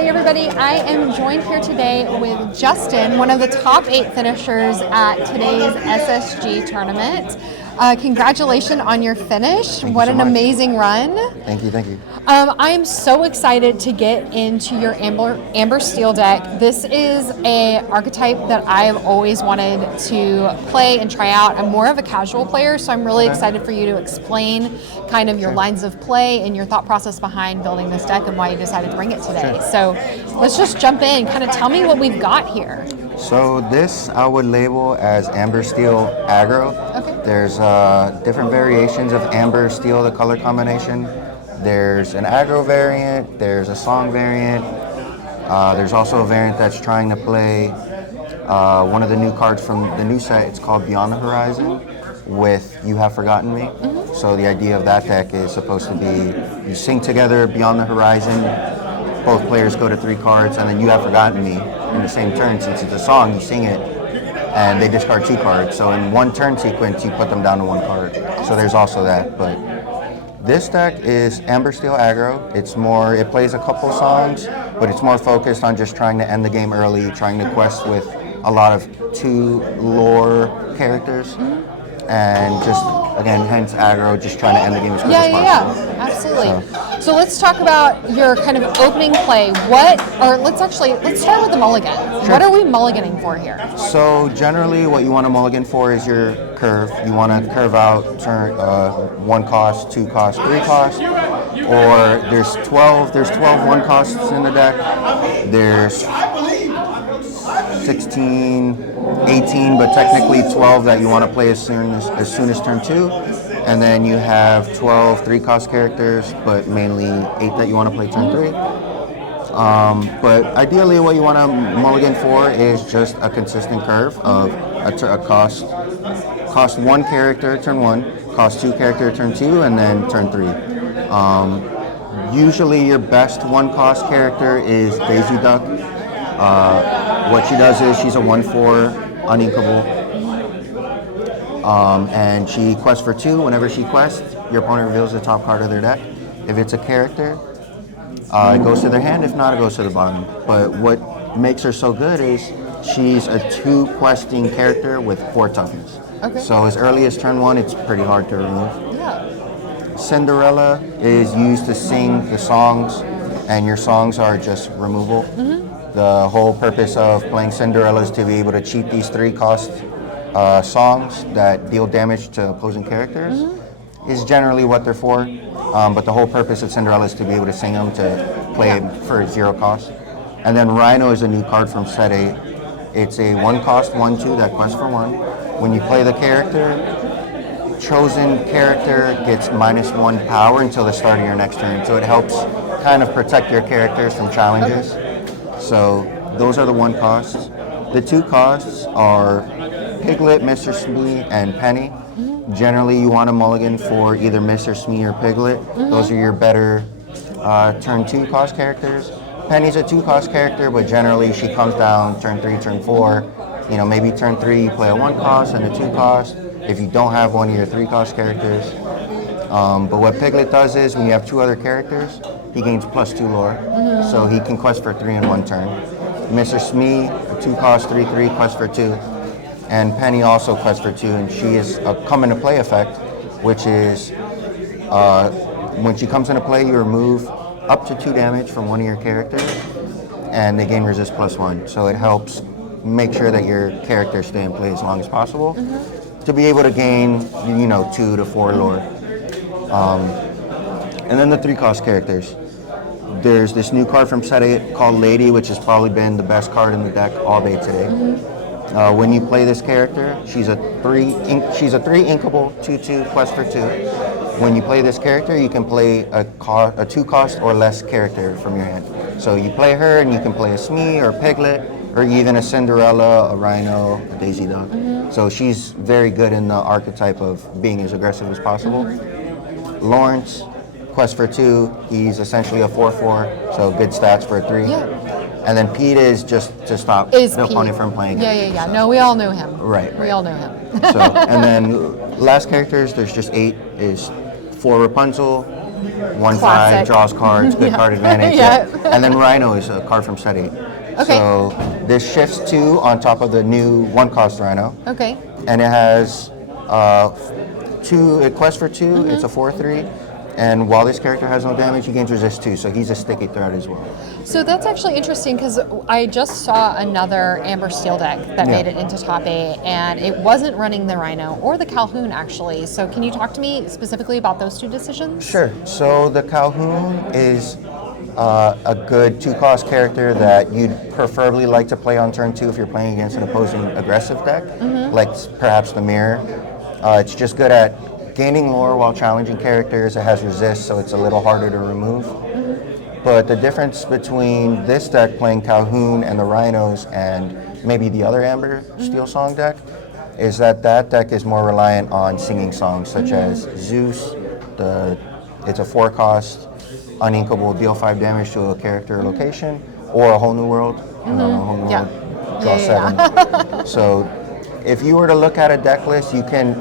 Hey everybody, I am joined here today with Justin, one of the top 8 finishers at today's SSG tournament. Congratulations on your finish. What an amazing run. Thank you. I am so excited to get into your Amber Steel deck. This is a archetype that I've always wanted to play and try out. I'm more of a casual player, so I'm really excited for you to explain kind of your lines of play and your thought process behind building this deck and why you decided to bring it today. So let's just jump in, kind of tell me what we've got here. So this I would label as Amber Steel aggro. Okay. There's different variations of Amber Steel, the color combination. There's an aggro variant, there's a song variant, there's also a variant that's trying to play one of the new cards from the new set. It's called Beyond the Horizon with You Have Forgotten Me. So the idea of that deck is supposed to be you sing together Beyond the Horizon, both players go to 3 cards, and then You Have Forgotten Me in the same turn. Since it's a song, you sing it, and they discard 2 cards. So in one turn sequence, you put them down to 1 card. So there's also that. But this deck is Amber Steel aggro. It plays a couple songs, but it's more focused on just trying to end the game early, trying to quest with a lot of 2 lore characters, and just, again, hence aggro, just trying to end the game as quick as possible. Yeah, absolutely. So let's talk about your kind of opening play. Let's start with the mulligan. Sure. What are we mulliganing for here? So generally what you want to mulligan for is your curve. You want to curve out turn 1 cost, 2 cost, 3 cost, or there's 12 1 costs in the deck. There's 16, 18, but technically 12 that you want to play as soon as turn 2. And then you have 12 3-cost characters, but mainly 8 that you want to play turn 3. But ideally what you want to mulligan for is just a consistent curve of a cost 1 character turn 1, cost 2 character turn 2, and then turn 3. Usually your best 1-cost character is Daisy Duck. What she does is she's a 1/4 uninkable, and she quests for 2. Whenever she quests, your opponent reveals the top card of their deck. If it's a character, it goes to their hand. If not, it goes to the bottom. But what makes her so good is she's a 2 questing character with 4 tokens. Okay. So as early as turn 1, it's pretty hard to remove. Yeah. Cinderella is used to sing the songs, and your songs are just removal. The whole purpose of playing Cinderella is to be able to cheat these 3-cost songs that deal damage to opposing characters. Is generally what they're for. But the whole purpose of Cinderella is to be able to sing them, to play for 0 cost. And then Rhino is a new card from set 8. It's a 1-cost 1/2 that quests for 1. When you play the character, chosen character gets -1 power until the start of your next turn. So it helps kind of protect your characters from challenges. So those are the 1 costs. The 2 costs are Piglet, Mr. Smee, and Penny. Generally, you want to mulligan for either Mr. Smee or Piglet. Those are your better turn 2 cost characters. Penny's a 2-cost character, but generally she comes down turn 3, turn 4. Maybe turn 3 you play a 1 cost and a 2 cost if you don't have one of your 3-cost characters. But what Piglet does is when you have 2 other characters, he gains +2 lore, so he can quest for 3 in 1 turn. Mr. Smee, 2-cost 3/3, quest for 2. And Penny also quests for 2, and she is a come into play effect, which is when she comes into play, you remove up to 2 damage from one of your characters, and they gain resist +1. So it helps make sure that your characters stay in play as long as possible to be able to gain, 2 to 4 lore. And then the 3-cost characters. There's this new card from set 8 called Lady, which has probably been the best card in the deck all day today. When you play this character, she's a 3 inkable 2/2 quest for 2. When you play this character, you can play a 2-cost or less character from your hand. So you play her, and you can play a Smee or Piglet, or even a Cinderella, a Rhino, a Daisy Duck. So she's very good in the archetype of being as aggressive as possible. Lawrence, quest for 2. He's essentially a 4/4, so good stats for a 3. Yeah. And then Pete is just to stop the opponent from playing. Yeah. No, we all know him. Right. We all know him. So, and then last characters, there's just 8, is 4 Rapunzel, 1/5, Classic. draws cards, good card advantage. Yeah. And then Rhino is a card from set 8. Okay. So this shifts 2 on top of the new 1-cost Rhino. Okay. And it has 2, it quests for 2, it's a 4/3. And while this character has no damage, he gains resist 2, so he's a sticky threat as well. So that's actually interesting because I just saw another Amber Steel deck that made it into top 8, and it wasn't running the Rhino or the Calhoun actually. So can you talk to me specifically about those 2 decisions? Sure. So the Calhoun is a good 2-cost character that you'd preferably like to play on turn 2 if you're playing against an opposing aggressive deck, like perhaps the Mirror. It's just good at gaining lore while challenging characters. It has resist, so it's a little harder to remove. But the difference between this deck playing Calhoun and the Rhinos and maybe the other Amber Steel Song deck is that that deck is more reliant on singing songs such as Zeus. It's a 4-cost, uninkable, deal 5 damage to a character or location, or a Whole New World. A Whole New World, draw 7. So if you were to look at a deck list, you can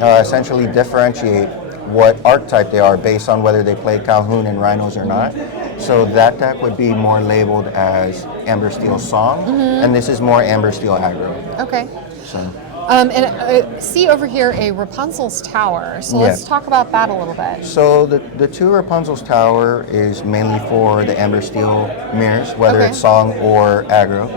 essentially differentiate what archetype they are based on whether they play Calhoun and Rhinos or not. So that deck would be more labeled as Amber Steel Song, and this is more Amber Steel Aggro. Okay. So. And I see over here a Rapunzel's Tower. So let's talk about that a little bit. So the 2 Rapunzel's Tower is mainly for the Amber Steel mirrors, whether it's Song or Aggro.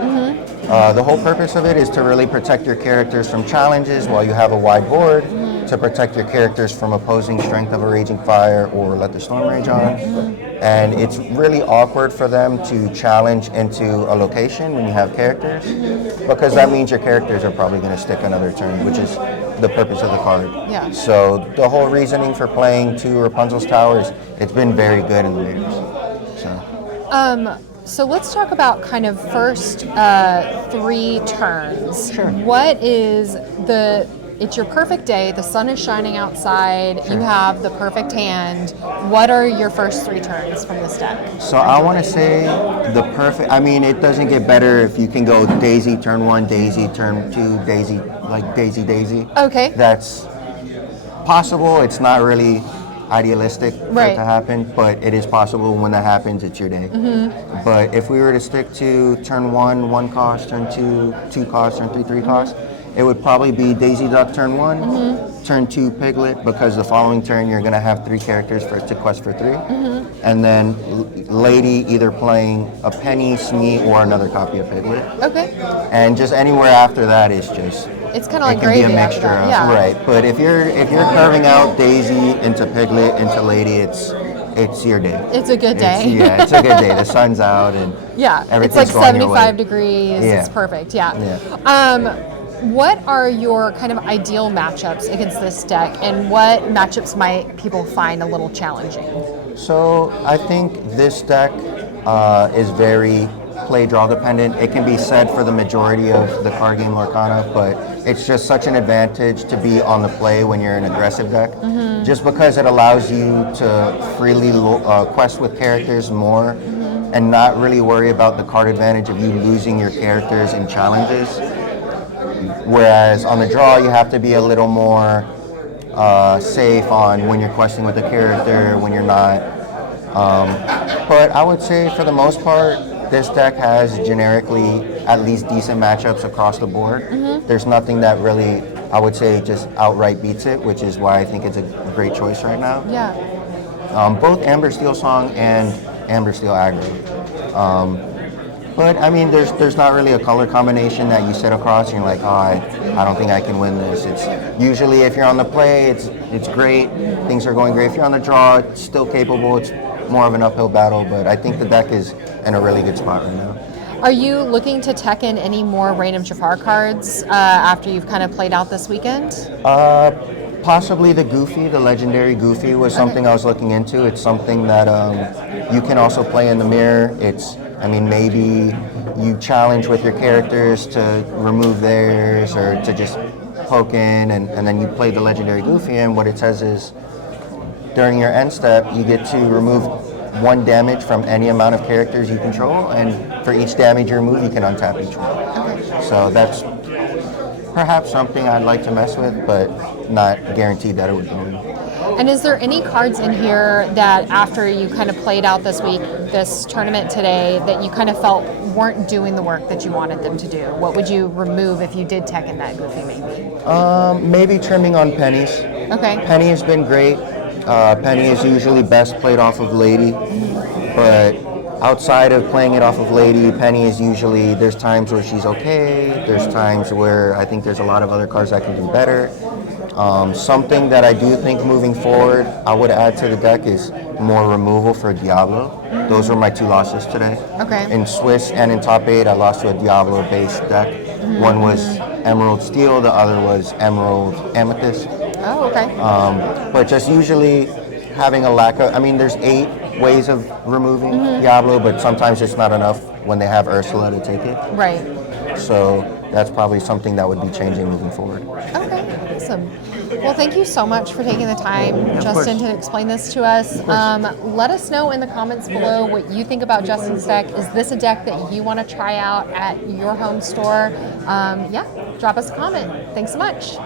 The whole purpose of it is to really protect your characters from challenges while you have a wide board, to protect your characters from opposing Strength of a Raging Fire or Let the Storm Rage on. And it's really awkward for them to challenge into a location when you have characters, because that means your characters are probably going to stick another turn, which is the purpose of the card. Yeah. So the whole reasoning for playing 2 Rapunzel's Towers, it's been very good in the mirrors. So let's talk about kind of first 3 turns. Sure. What is it's your perfect day, the sun is shining outside, you have the perfect hand. What are your first 3 turns from this deck? So I want to say it doesn't get better if you can go Daisy turn 1, Daisy turn 2, Daisy, like Daisy. Okay. That's possible. It's not really idealistic for it to happen, but it is possible. When that happens, it's your day. But if we were to stick to turn 1, 1 cost, turn 2, 2 cost, turn 3, 3 cost, it would probably be Daisy Duck turn 1, turn 2 Piglet, because the following turn you're going to have 3 characters to quest for 3. And then Lady either playing a Penny, Smee, or another copy of Piglet. Okay. And just anywhere after that is just... It's kind of like gravy. It can gravy be a mixture after of, that. right. But if you're carving out Daisy into Piglet, into Lady, it's your day. It's a good day. It's a good day. The sun's out and it's like 75 degrees. It's perfect. What are your kind of ideal matchups against this deck, and what matchups might people find a little challenging? So I think this deck is very play draw dependent. It can be said for the majority of the card game Lorcana, but it's just such an advantage to be on the play when you're an aggressive deck, just because it allows you to freely quest with characters more and not really worry about the card advantage of you losing your characters in challenges. Whereas on the draw, you have to be a little more safe on when you're questing with a character, when you're not. But I would say for the most part, this deck has generically at least decent matchups across the board. There's nothing that really, I would say, just outright beats it, which is why I think it's a great choice right now. Both Amber Steel Song and Amber Steel Aggro. But I mean, there's not really a color combination that you set across and you're like, I don't think I can win this. It's usually, if you're on the play, it's great. Things are going great. If you're on the draw, it's still capable. It's more of an uphill battle, but I think the deck is in a really good spot right now. Are you looking to tech in any more Reign of Jafar cards after you've kind of played out this weekend? Possibly the legendary Goofy was something I was looking into. It's something that you can also play in the mirror. Maybe you challenge with your characters to remove theirs or to just poke in, and then you play the legendary Goofy, and what it says is during your end step, you get to remove 1 damage from any amount of characters you control, and for each damage you remove, you can untap each one. So that's perhaps something I'd like to mess with, but not guaranteed that it would go in. And is there any cards in here that after you kind of played out this tournament today, that you kind of felt weren't doing the work that you wanted them to do? What would you remove if you did tech in that Goofy maybe? Maybe trimming on pennies. Okay. Penny has been great. Penny is usually best played off of Lady, but outside of playing it off of Lady, Penny is usually, there's times where she's okay, there's times where I think there's a lot of other cards that can do better. Something that I do think moving forward I would add to the deck is more removal for Diablo. Those were my 2 losses today. Okay. In Swiss and in top 8, I lost to a Diablo-based deck. One was Emerald Steel, the other was Emerald Amethyst. Oh, okay. But just usually having a lack of, I mean, there's 8 ways of removing Diablo, but sometimes it's not enough when they have Ursula to take it. Right. So that's probably something that would be changing moving forward. Okay, awesome. Well, thank you so much for taking the time, Justin, to explain this to us. Let us know in the comments below what you think about Justin's deck. Is this a deck that you want to try out at your home store? Yeah, drop us a comment. Thanks so much.